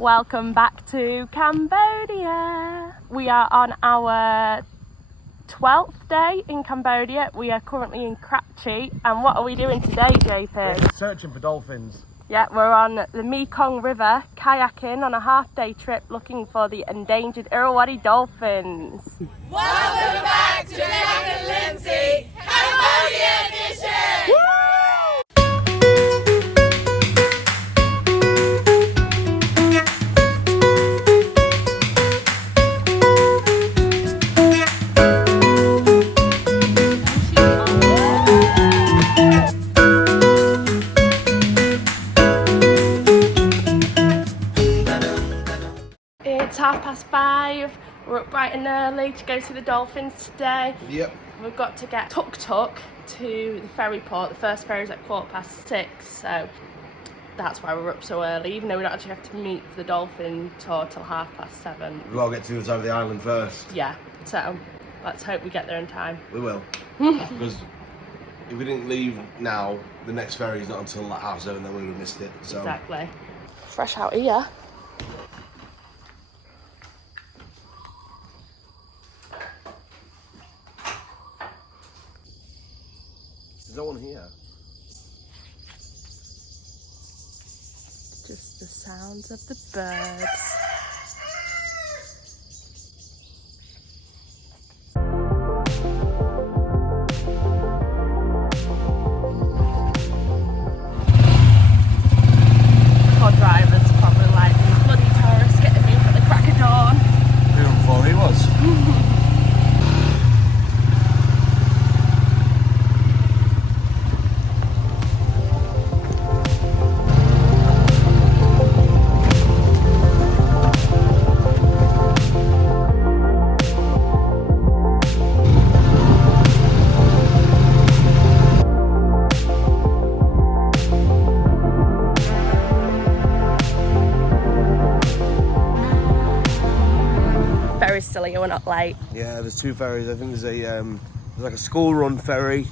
Welcome back to Cambodia. We are on our 12th day in Cambodia. We are currently in Kratie, and what are we doing today, JP? We're searching for dolphins. Yeah, we're on the Mekong River, kayaking on a half-day trip looking for the endangered Irrawaddy Dolphins. Welcome back to Jack and Lindsey, Cambodia edition! Woo! It's 5:30. We're up bright and early to go see the dolphins today. Yep. We've got to get tuk-tuk to the ferry port. The first ferry's at 6:15, so that's why we're up so early, even though we don't actually have to meet for the dolphin tour till 7:30. We've got to get to the other side of the island first. Yeah, so let's hope we get there in time. We will. Because if we didn't leave now, the next ferry's not until like 7:30, then we would have missed it. So. Exactly. Fresh out here. There's no one here. Just the sounds of the birds. Car drivers probably like these bloody tourists getting me at the crack of dawn. Even before he was. Very silly, we're not late. Yeah, there's two ferries. I think there's like a school run ferry,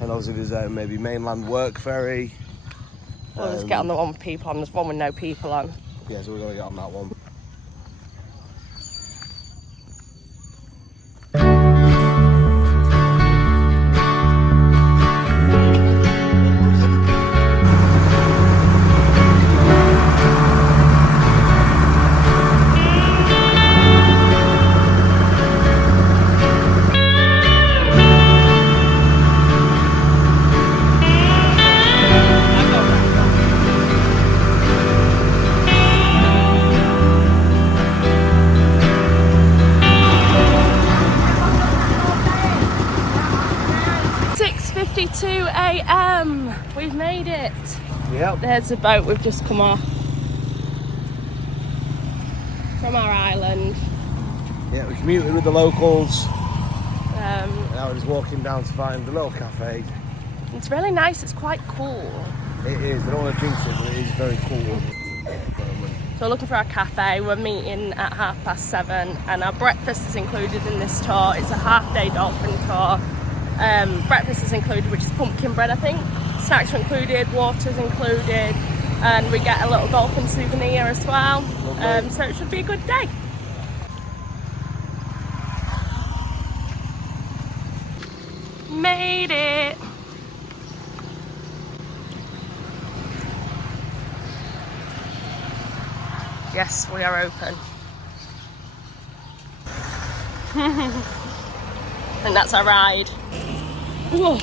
and obviously there's maybe mainland work ferry. We'll just get on the one with people on. There's one with no people on. Yeah, so we're gonna get on that one. AM. We've made it. Yep. There's a boat we've just come off from our island. Yeah, we commuted with the locals. Now we're just walking down to find the little cafe. It's really nice. It's quite cool. It is. I don't want to jinx it, but it is very cool. So we're looking for our cafe. We're meeting at 7:30, and our breakfast is included in this tour. It's a half-day dolphin tour. Breakfast is included, which is pumpkin bread, I think. Snacks are included, water's included, and we get a little dolphin souvenir as well. So it should be a good day. Made it! Yes, we are open. And that's our ride. Whoa.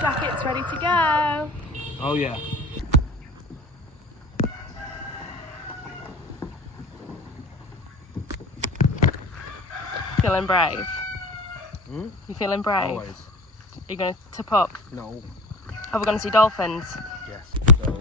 Jackets ready to go. Oh yeah. Feeling brave? Hmm? You feeling brave? Always. Are you going to tip up? No. Are we going to see dolphins? Yes. So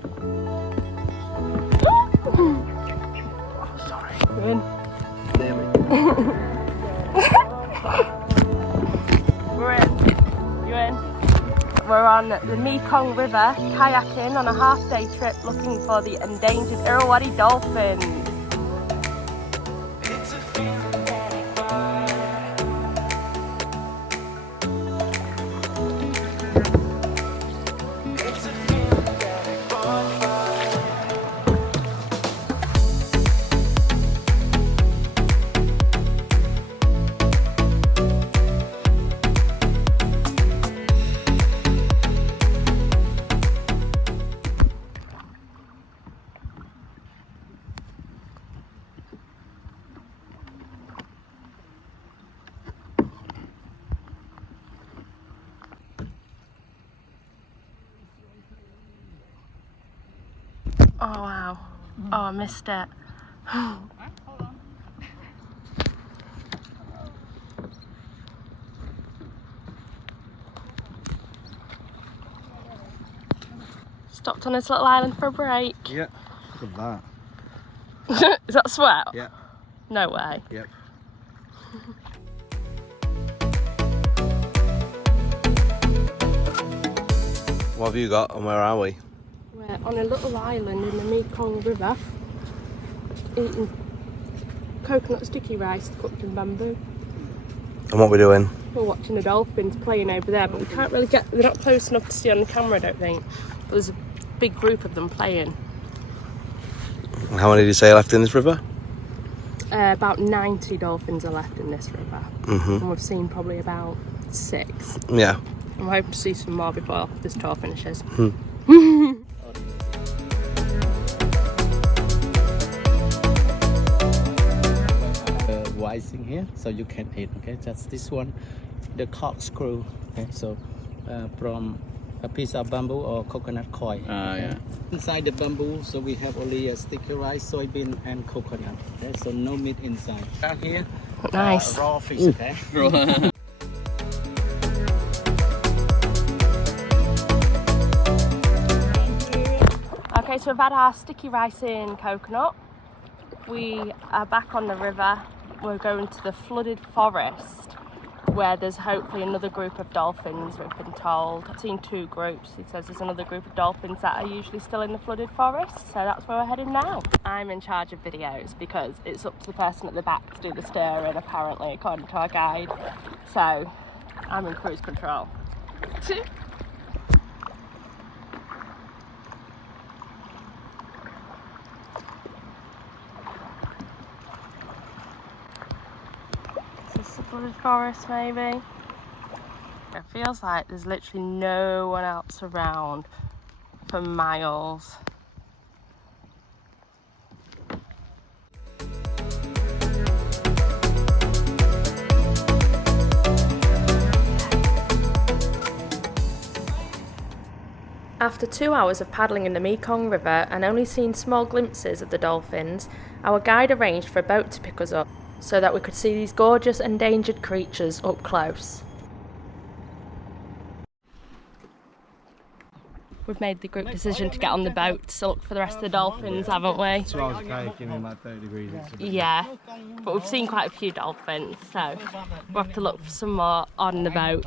on the Mekong River, kayaking on a half-day trip looking for the endangered Irrawaddy dolphins. Oh wow, oh I missed it. Stopped on this little island for a break. Yeah, look at that. Is that sweat? Yeah. No way. Yep. What have you got and where are we? We're on a little island in the Mekong River eating coconut sticky rice cooked in bamboo. And what we're doing? We're watching the dolphins playing over there, but we can't really get, they're not close enough to see on the camera, I don't think. But there's a big group of them playing. And how many did you say left in this river? About 90 dolphins are left in this river. And we've seen probably about 6. Yeah. I'm hoping to see some more before this tour finishes. Rising here, so you can eat. Okay, that's this one, the corkscrew. Okay, so from a piece of bamboo or coconut coir. Yeah. Inside the bamboo, so we have only a sticky rice, soybean, and coconut. Okay, so no meat inside. Down here, Nice. Raw fish. Okay. Okay, so we've had our sticky rice in coconut. We are back on the river. We're going to the flooded forest where there's hopefully another group of dolphins, we've been told. I've seen 2 groups. He says there's another group of dolphins that are usually still in the flooded forest, so that's where we're heading now. I'm in charge of videos because it's up to the person at the back to do the steering, apparently, according to our guide. So I'm in cruise control. Flooded forest, maybe. It feels like there's literally no one else around for miles. After 2 hours of paddling in the Mekong River and only seeing small glimpses of the dolphins, our guide arranged for a boat to pick us up, so that we could see these gorgeous endangered creatures up close. We've made the group decision to get on the boat to look for the rest of the dolphins, haven't we? 2 hours of kayaking in like 30 degrees. Yeah, but we've seen quite a few dolphins, so we'll have to look for some more on the boat.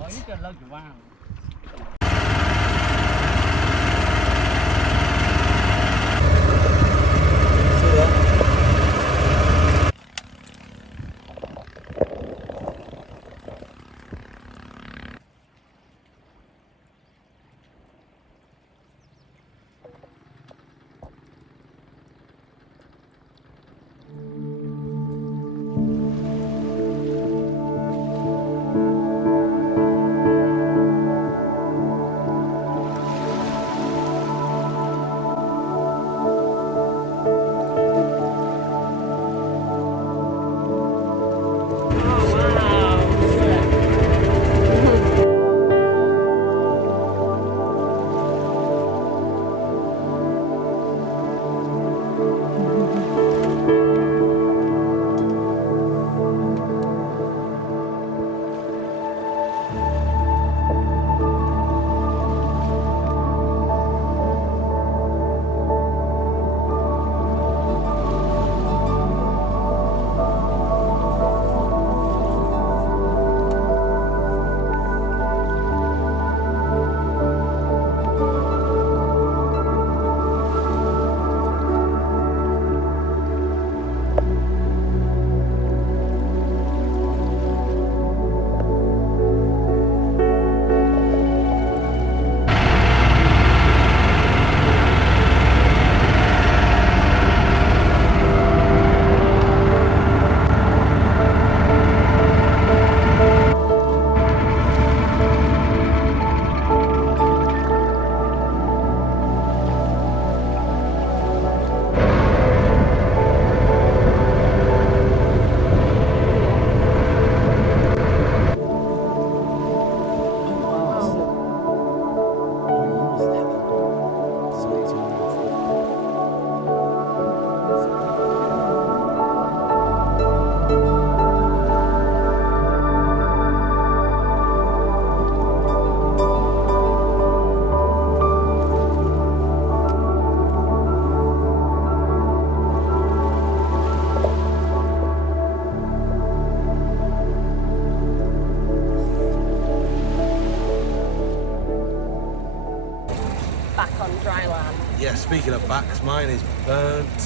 speaking of backs, mine is burnt.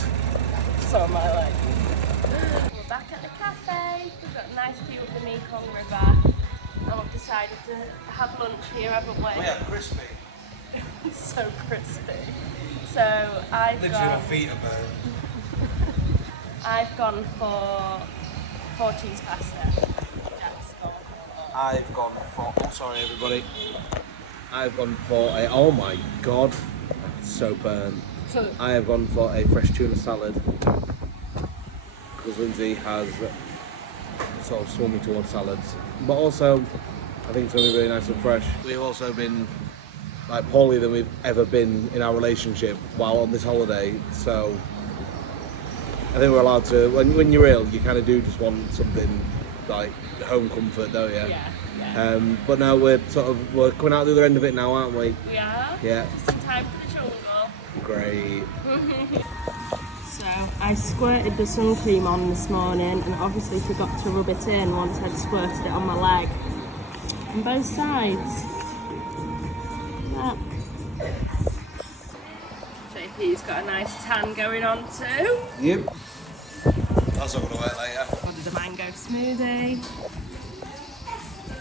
So am I like. We're back at the cafe. We've got a nice view of the Mekong River. And we've decided to have lunch here, haven't we? Oh yeah, crispy. It's so crispy. So Literally my feet are burnt. I've gone for 4 cheese pasta. Jack's gone for... I've gone for, oh sorry everybody. I've gone for a, oh my god, that's so burnt. So, I have gone for a fresh tuna salad. Because Lindsay has sort of swung me towards salads. But also, I think it's going to be really nice and fresh. We've also been like poorlier than we've ever been in our relationship while on this holiday. So I think we're allowed to, when you're ill, you kind of do just want something like home comfort, don't you? yeah. But now we're coming out the other end of it now, aren't we? We are? Yeah. Just in time for the jungle. Great. So I squirted the sun cream on this morning and obviously forgot to rub it in once I'd squirted it on my leg. On both sides. Look. JP's got a nice tan going on too. Yep. That's not going to work later. Ordered a mango smoothie.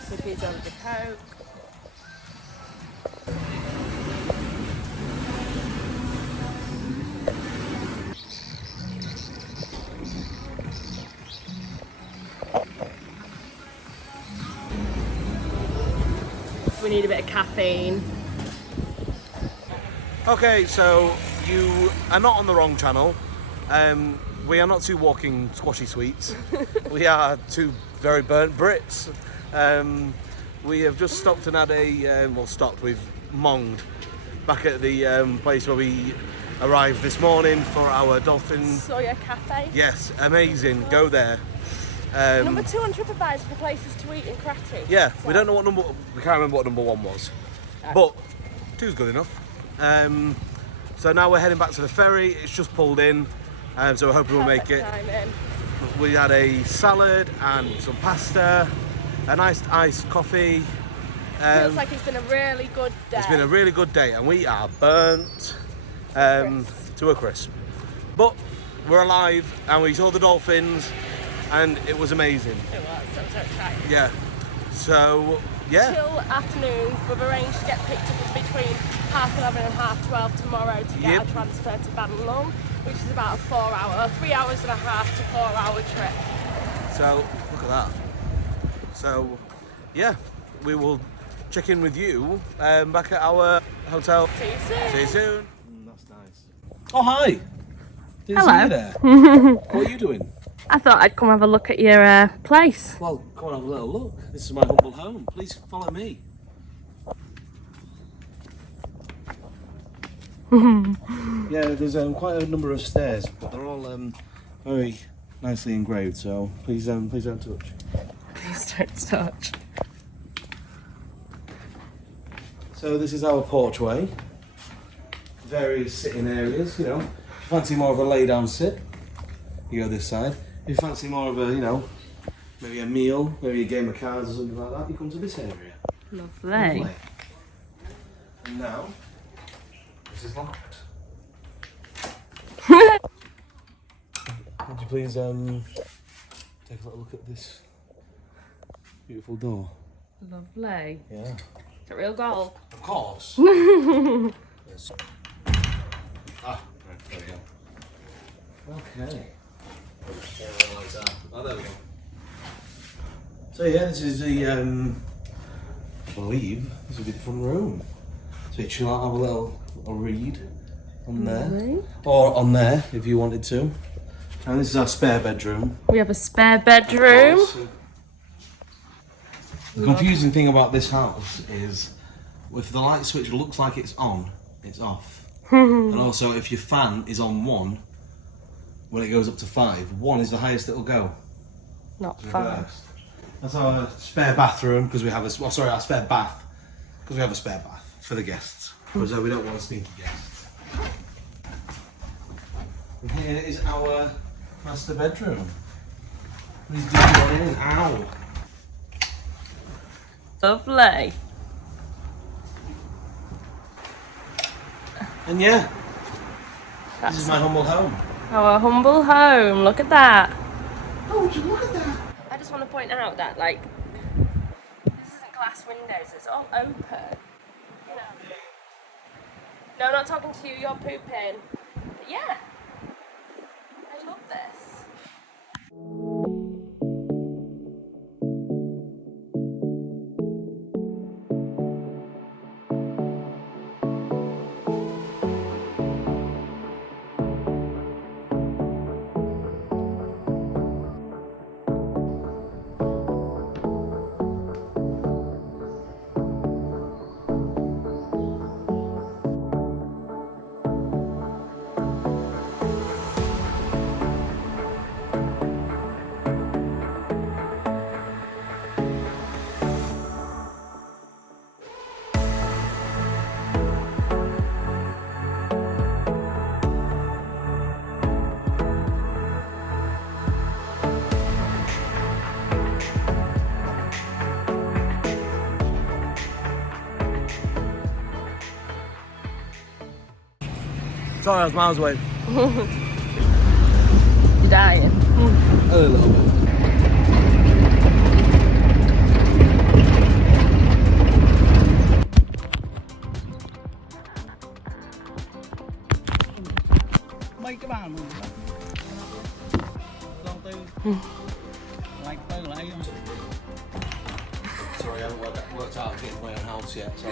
JP's ordered a Coke. We need a bit of caffeine. Okay, so you are not on the wrong channel. We are not two walking squashy sweets. We are two very burnt Brits. We have just stopped and had we've monged back at the place where we arrived this morning for our dolphins. Soya Cafe. Yes, amazing. Go there. Number 2 on TripAdvisor for places to eat in Kratie. Yeah, So- we don't know we can't remember what number 1 was, but 2's good enough. So now we're heading back to the ferry. It's just pulled in, so we're hoping we'll make it. Perfect timing. We had a salad and some pasta, a nice iced coffee. Feels like it's been a really good day. It's been a really good day, and we are burnt to a crisp. But we're alive, and we saw the dolphins, and it was amazing. It was, so exciting. Yeah. So yeah. Till afternoon, we've arranged to get picked up between 11:30 and 12:30 tomorrow to get Yep. a transfer to Bandung, which is about a 3 hours and a half to 4 hour trip. So look at that. So yeah, we will check in with you back at our hotel. See you soon. See you soon. That's nice. Oh hi. Didn't Hello. see you there. What are you doing? I thought I'd come have a look at your place. Well, come on, have a little look. This is my humble home. Please follow me. Yeah, there's quite a number of stairs, but they're all very nicely engraved. So please don't touch. Please don't touch. So this is our porchway. Various sitting areas. You know, if you fancy more of a lay down sit, you go this side. If you fancy more of a, maybe a meal, maybe a game of cards or something like that, you come to this area. Lovely. And now, this is locked. Would you please take a little look at this beautiful door? Lovely. Yeah. Is it real gold? Of course. Yes. Right, there we go. Okay. Oh, there we go. So yeah, this is the, I believe, this will be the front room. So you chill out, have a little read on there. Lovely. Or on there, if you wanted to. And this is our spare bedroom. We have a spare bedroom. The confusing thing about this house is, if the light switch looks like it's on, it's off. And also, if your fan is on 1, when it goes up to 5, 1 is the highest it'll go. Not far. Reversed. That's our spare bathroom, because we have our spare bath, because we have a spare bath for the guests. Because we don't want a sneaky guest. And here is our master bedroom. Please do join in. Ow! Lovely. And yeah, This is my humble home. Our humble home. Look at that. Oh, would you look at that? I just want to point out that, like, this isn't glass windows, it's all open. You know. No, I'm not talking to you, you're pooping. But yeah, I love this. Sorry, I was miles away. You're dying. A little bit. Mấy cái bàn mình đầu tư like tư lại không? Sorry, I haven't worked out getting my own house yet, so